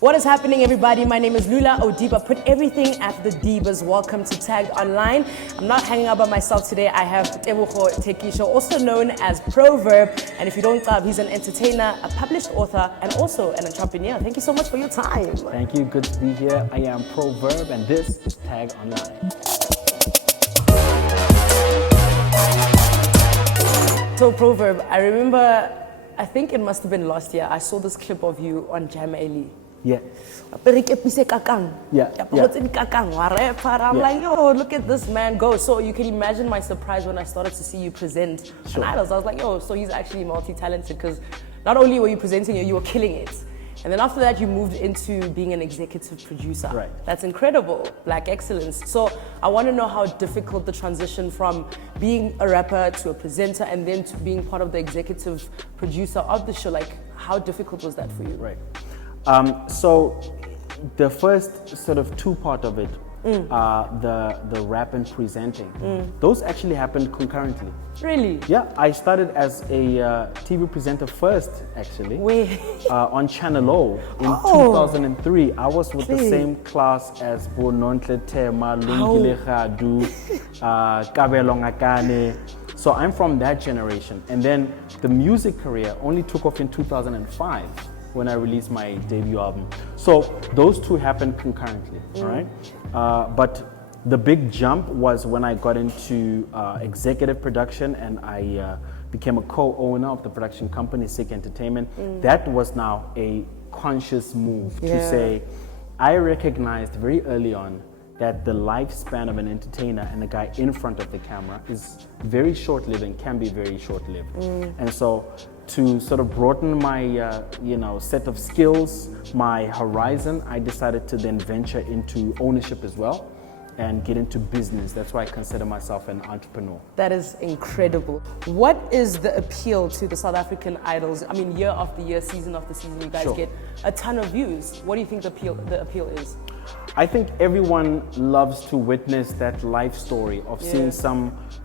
What is happening, everybody? My name is Lula Odiba. Put everything at the Divas. Welcome to Tagged Online. I'm not hanging out by myself today. I have Tebogo Tekisho, also known as ProVerb. And if you don't know, he's an entertainer, a published author, and also an entrepreneur. Thank you so much for your time. Thank you. Good to be here. I am ProVerb, and this is Tagged Online. So, ProVerb, I remember, I think it must have been last year, I saw this clip of you on Jam Ali. Yeah. Yeah. I'm like, yo, look at this man go. So you can imagine my surprise when I started to see you present on Idols. I was like, yo, so he's actually multi-talented, because not only were you presenting it, you were killing it. And then after that, you moved into being an executive producer. Right. That's incredible, Black excellence. So I want to know how difficult the transition from being a rapper to a presenter and then to being part of the executive producer of the show, like how difficult was that for you? Right. So the first sort of two part of it, the rap and presenting, those actually happened concurrently. Really? Yeah, I started as a TV presenter first, actually. Wait. On Channel O in 2003. I was with the same class as Bonontle Tema, Lungile Khadu, Kabelo Ngakane. So I'm from that generation. And then the music career only took off in 2005 when I released my debut album. So those two happened concurrently, all right? But the big jump was when I got into executive production and I became a co-owner of the production company, Sick Entertainment. That was now a conscious move to say, I recognized very early on that the lifespan of an entertainer and the guy in front of the camera is very short-lived and can be very short-lived. And so to sort of broaden my set of skills, my horizon, I decided to then venture into ownership as well and get into business. That's why I consider myself an entrepreneur. That is incredible. What is the appeal to the South African Idols? I mean, year after year, season after season, you guys get a ton of views. What do you think the appeal is? I think everyone loves to witness that life story of seeing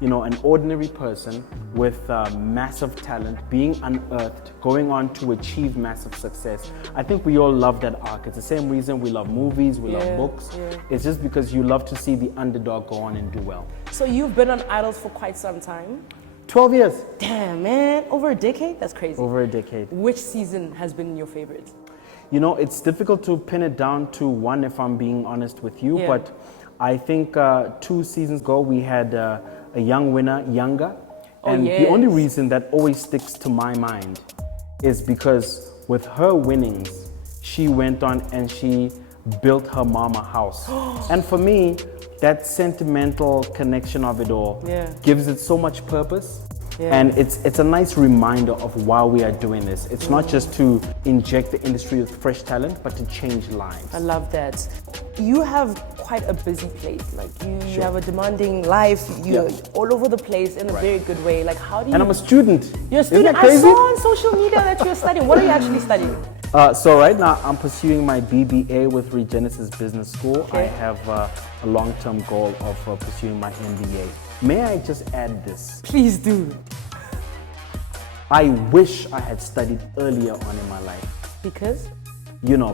an ordinary person with massive talent being unearthed, going on to achieve massive success. I think we all love that arc. It's the same reason we love movies, we love books. It's just because you love to see the underdog go on and do well. So you've been on Idols for quite some time? 12 years. Damn, man. Over a decade? That's crazy. Over a decade. Which season has been your favorite? You know, it's difficult to pin it down to one, if I'm being honest with you, but I think 2 seasons ago we had a young winner, Younger. And the only reason that always sticks to my mind is because with her winnings, she went on and she built her mama house. And for me, that sentimental connection of it all gives it so much purpose. And it's a nice reminder of why we are doing this. It's not just to inject the industry with fresh talent, but to change lives. I love that. You have quite a busy plate. Like you have a demanding life. You're all over the place in a very good way. Like how do you? And I'm a student. You're a student. I saw on social media that you're studying. What are you actually studying? So right now I'm pursuing my BBA with Regenesis Business School. I have a long-term goal of pursuing my MBA. May I just add this? Please do. I wish I had studied earlier on in my life. Because?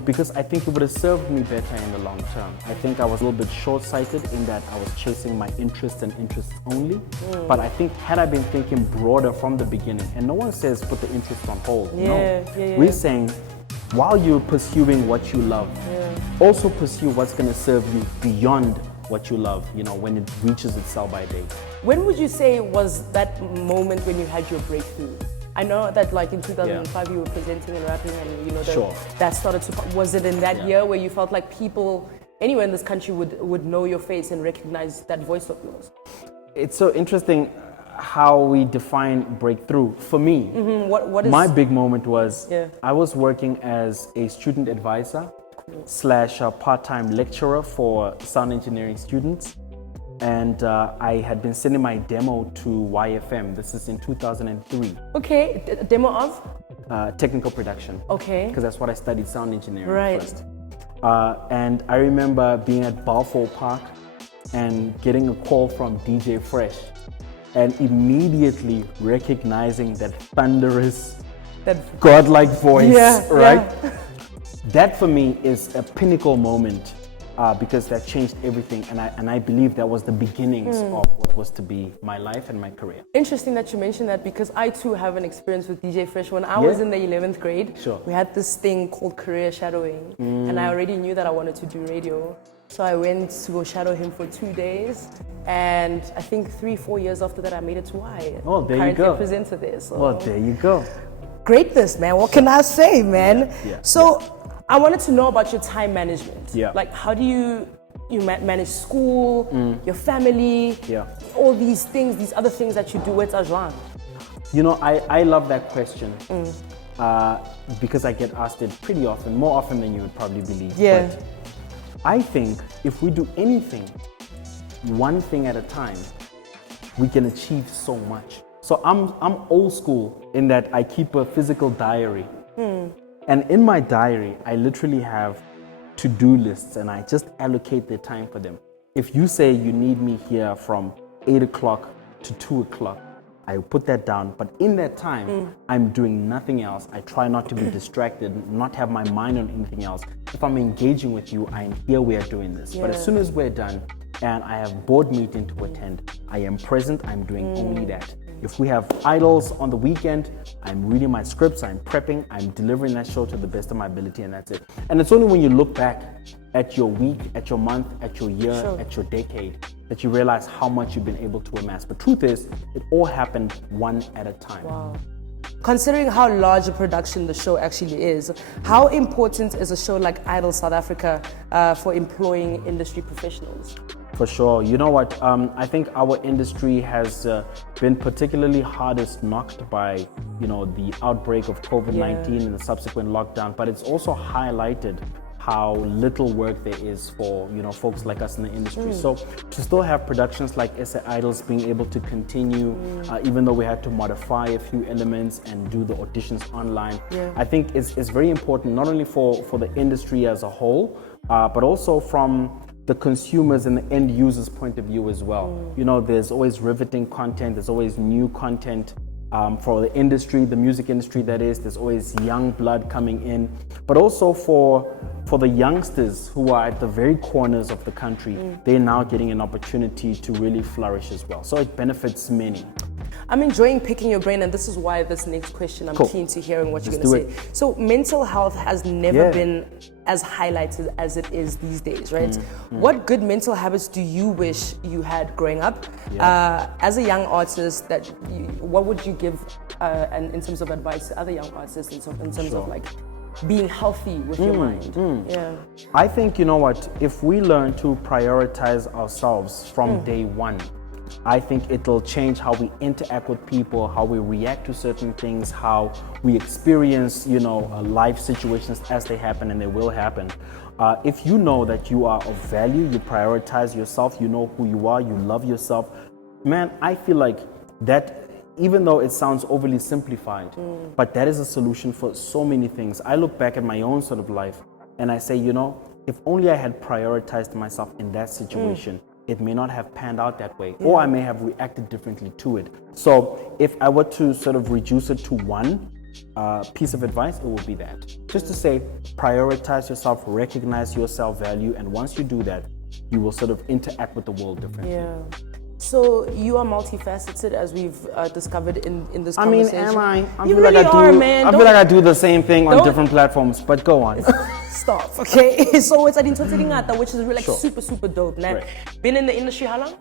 Because I think it would have served me better in the long term. I think I was a little bit short-sighted in that I was chasing my interests and interests only. But I think had I been thinking broader from the beginning, and no one says put the interest on hold. We're saying while you're pursuing what you love, also pursue what's going to serve you beyond what you love, when it reaches its sell-by date. When would you say was that moment when you had your breakthrough? I know that like in 2005 you were presenting and rapping and that started to, was it in that year where you felt like people anywhere in this country would know your face and recognize that voice of yours? It's so interesting how we define breakthrough. For me, what is my big moment was I was working as a student advisor / a part-time lecturer for sound engineering students. And I had been sending my demo to YFM. This is in 2003. Okay, demo of? Technical production. Okay. Because that's what I studied, sound engineering first. And I remember being at Balfour Park and getting a call from DJ Fresh and immediately recognizing that thunderous, that godlike voice, right? that for me is a pinnacle moment because that changed everything, and I believe that was the beginnings of what was to be my life and my career. Interesting that you mentioned that, because I too have an experience with DJ Fresh. When I was in the 11th grade, we had this thing called career shadowing, and I already knew that I wanted to do radio. So I went to go shadow him for 2 days, and I think 3-4 years after that I made it to Y. Oh, there you currently go. a presenter there. So. Well, there you go. Greatness, man. What can I say, man? Yeah. So I wanted to know about your time management. Yeah. Like, how do you manage school, your family, all these things, these other things that you do with Ajlan? You know, I love that question because I get asked it pretty often, more often than you would probably believe. Yeah. But I think if we do anything, one thing at a time, we can achieve so much. So I'm old school in that I keep a physical diary. And in my diary, I literally have to-do lists, and I just allocate the time for them. If you say you need me here from 8 o'clock to 2 o'clock, I put that down. But in that time, I'm doing nothing else. I try not to be distracted, not have my mind on anything else. If I'm engaging with you, I'm here, we are doing this. But as soon as we're done and I have board meeting to attend, I am present, I'm doing only that. If we have idols on the weekend, I'm reading my scripts, I'm prepping, I'm delivering that show to the best of my ability, and that's it. And it's only when you look back at your week, at your month, at your year, at your decade, that you realize how much you've been able to amass. But truth is, it all happened one at a time. Wow. Considering how large a production the show actually is, how important is a show like Idol South Africa for employing industry professionals? For sure. You know what? I think our industry has been particularly hardest knocked by, the outbreak of COVID-19 and the subsequent lockdown. But it's also highlighted how little work there is for, folks like us in the industry. So to still have productions like SA Idols being able to continue, even though we had to modify a few elements and do the auditions online, I think it's very important, not only for the industry as a whole, but also from the consumers and the end users' point of view as well. There's always riveting content, there's always new content for the industry, the music industry that is, there's always young blood coming in, but also for the youngsters who are at the very corners of the country, they're now getting an opportunity to really flourish as well. So it benefits many. I'm enjoying picking your brain, and this is why this next question, I'm keen to hearing what you're going to say. So mental health has never been as highlighted as it is these days, right? What good mental habits do you wish you had growing up? As a young artist, what would you give in terms of advice to other young artists in terms of like being healthy with your mind? I think, if we learn to prioritize ourselves from day one, I think it'll change how we interact with people, how we react to certain things, how we experience, life situations as they happen, and they will happen. If you know that you are of value, you prioritize yourself, you know who you are, you love yourself, man, I feel like that, even though it sounds overly simplified, but that is a solution for so many things. I look back at my own sort of life and I say, if only I had prioritized myself in that situation, it may not have panned out that way, or I may have reacted differently to it. So if I were to sort of reduce it to one piece of advice, it would be that. Just to say, prioritize yourself, recognize your self-value, and once you do that, you will sort of interact with the world differently. Yeah. So you are multifaceted, as we've discovered in this conversation. Am I? I You feel really like are, man. I feel like I do the same thing on different platforms, but go on. Stop, okay? So it's Adintotiringata, which is really super dope, man. Right. Been in the industry how long?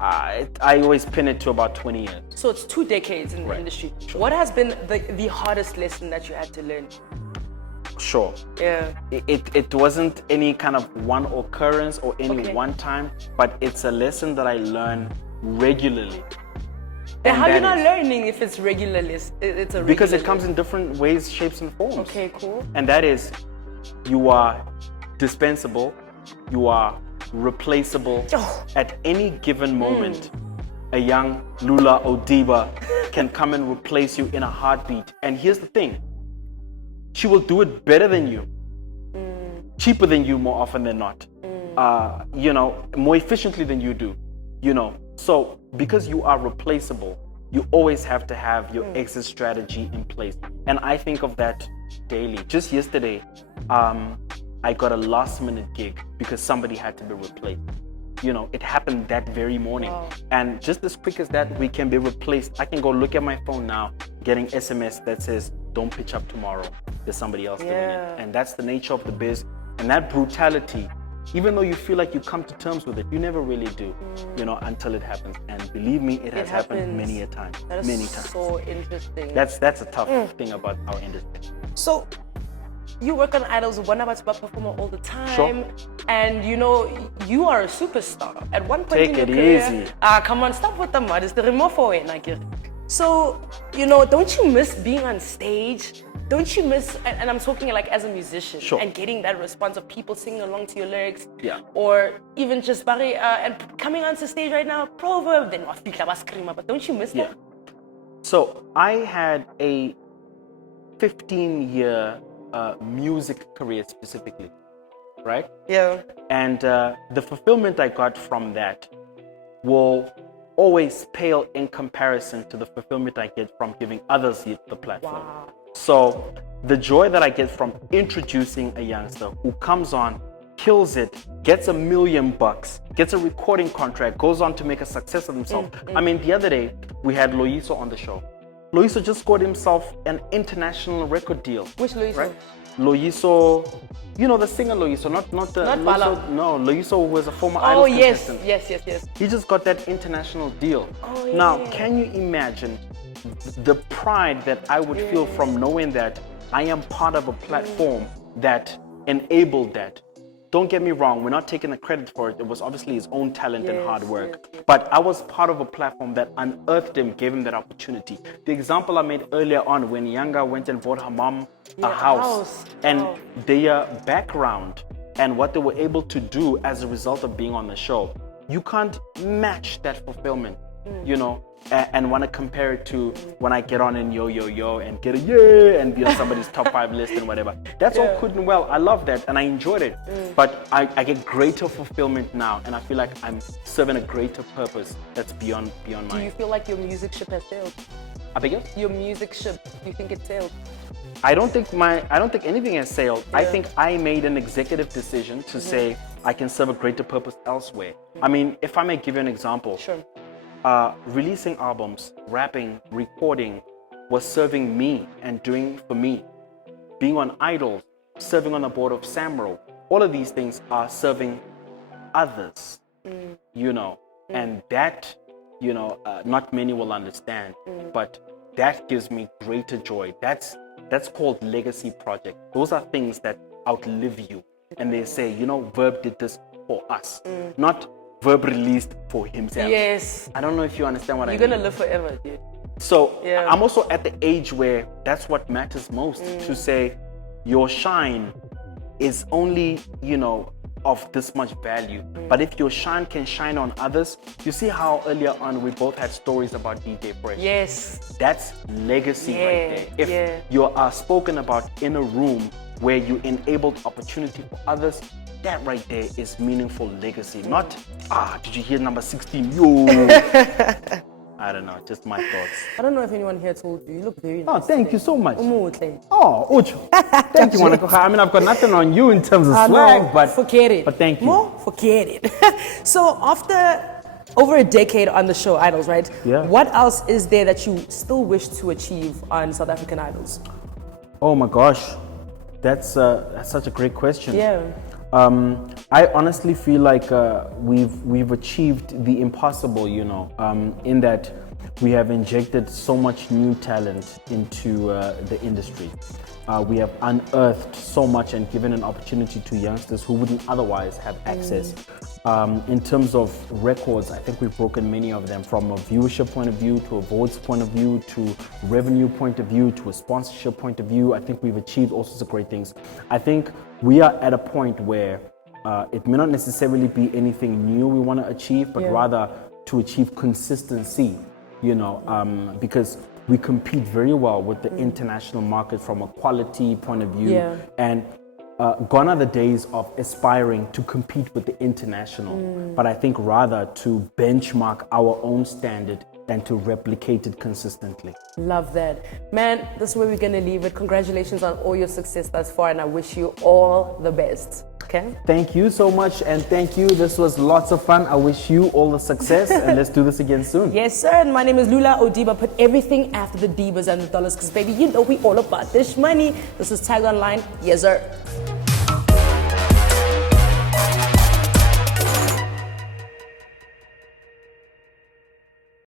I always pin it to about 20 years. So it's 2 decades in the industry. What has been the hardest lesson that you had to learn? Sure. Yeah. It wasn't any kind of one occurrence or any one time, but it's a lesson that I learn regularly. Then how are you not learning if it's regularly? It's a regular because it comes in different ways, shapes, and forms. Okay, cool. And that is, you are dispensable, you are replaceable. At any given moment, a young Lula Odiba can come and replace you in a heartbeat. And here's the thing, she will do it better than you, cheaper than you more often than not, more efficiently than you do, So because you are replaceable, you always have to have your exit strategy in place. And I think of that daily. Just yesterday, I got a last minute gig because somebody had to be replaced. You know, it happened that very morning. Wow. And just as quick as that, we can be replaced. I can go look at my phone now, getting SMS that says, don't pitch up tomorrow. There's somebody else doing it. And that's the nature of the biz. And that brutality, even though you feel like you come to terms with it, you never really do, you know, until it happens. And believe me, it has happened many a time. That is many times. so interesting. That's a tough thing about our industry. So, you work on Idols, one about performer all the time, Sure. and you know you are a superstar. At one point Take in your it career, easy. Come on, stop with the mud. It's the remote for it, like it. So, you know, don't you miss being on stage? Don't you miss, and I'm talking like as a musician, Sure. and getting that response of people singing along to your lyrics, Yeah. or even just Barry and coming onto stage right now, ProVerb, then but don't you miss Yeah. that? So I had a 15-year music career specifically, right? Yeah. And the fulfillment I got from that will always pale in comparison to the fulfillment I get from giving others the platform. Wow. So the joy that I get from introducing a youngster who comes on, kills it, gets $1 million, gets a recording contract, goes on to make a success of himself. I mean, the other day we had Loyiso on the show. Loyiso just scored himself an international record deal. Which Loyiso? Right? Loyiso, you know the singer Loyiso, not the Not Loyiso, Bala. no, Loyiso was a former Oh Idols yes, contestant. yes. He just got that international deal. Oh, Now, yeah. can you imagine the pride that I would feel from knowing that I am part of a platform that enabled that? Don't get me wrong, we're not taking the credit for it. It was obviously his own talent and hard work. Yes. But I was part of a platform that unearthed him, gave him that opportunity. The example I made earlier on when Yanga went and bought her mom a house. And Wow. their background and what they were able to do as a result of being on the show, you can't match that fulfillment, you know, and want to compare it to when I get on and yo and get a yeah and be on somebody's top 5 list and whatever. That's all good and well. I love that and I enjoyed it. But I get greater fulfillment now, and I feel like I'm serving a greater purpose that's beyond Do you mine. feel like your music ship has sailed? I beg you? Your music ship, do you think it sailed? I don't think anything has sailed. I think I made an executive decision to say I can serve a greater purpose elsewhere. I mean, if I may give you an example. Sure. Releasing albums, rapping, recording was serving me and doing for me. Being on Idols, serving on the board of Samro, all of these things are serving others, you know, and that, you know, not many will understand, but that gives me greater joy. That's called legacy project. Those are things that outlive you. And they say, you know, Verb did this for us, not Verb released for himself. Yes. I don't know if you understand what I You're mean. gonna live forever, dude. So Yeah. I'm also at the age where that's what matters most, to say your shine is only, you know, of this much value. But if your shine can shine on others, you see how earlier on we both had stories about DJ Fresh. Yes. That's legacy right there. If yeah. you are spoken about in a room where you enabled opportunity for others, that right there is meaningful legacy. Not, did you hear number 16? Yo. I don't know, just my thoughts. I don't know if anyone here told you. You look very nice. Oh, thank you so much. Umuhle. Oh, Ucho. Thank you, Monica. I mean, I've got nothing on you in terms of swag, No, but forget it. But thank you. More? Forget it. So after over a decade on the show Idols, right? Yeah. What else is there that you still wish to achieve on South African Idols? Oh my gosh, that's such a great question. Yeah. I honestly feel like we've achieved the impossible, you know, in that we have injected so much new talent into the industry. We have unearthed so much and given an opportunity to youngsters who wouldn't otherwise have access. In terms of records, I think we've broken many of them, from a viewership point of view, to a votes point of view, to revenue point of view, to a sponsorship point of view. I think we've achieved all sorts of great things. I think we are at a point where it may not necessarily be anything new we want to achieve, but rather to achieve consistency, you know, because we compete very well with the international market from a quality point of view. Yeah. And gone are the days of aspiring to compete with the international, but I think rather to benchmark our own standard and to replicate it consistently. Love that. Man, this is where we're going to leave it. Congratulations on all your success thus far, and I wish you all the best. Okay? Thank you so much, and thank you. This was lots of fun. I wish you all the success, and let's do this again soon. Yes, sir. And my name is Lula Odiba. Put everything after the divas and the dollars, because baby, you know we all about this money. This is Tagged Online. Yes, sir.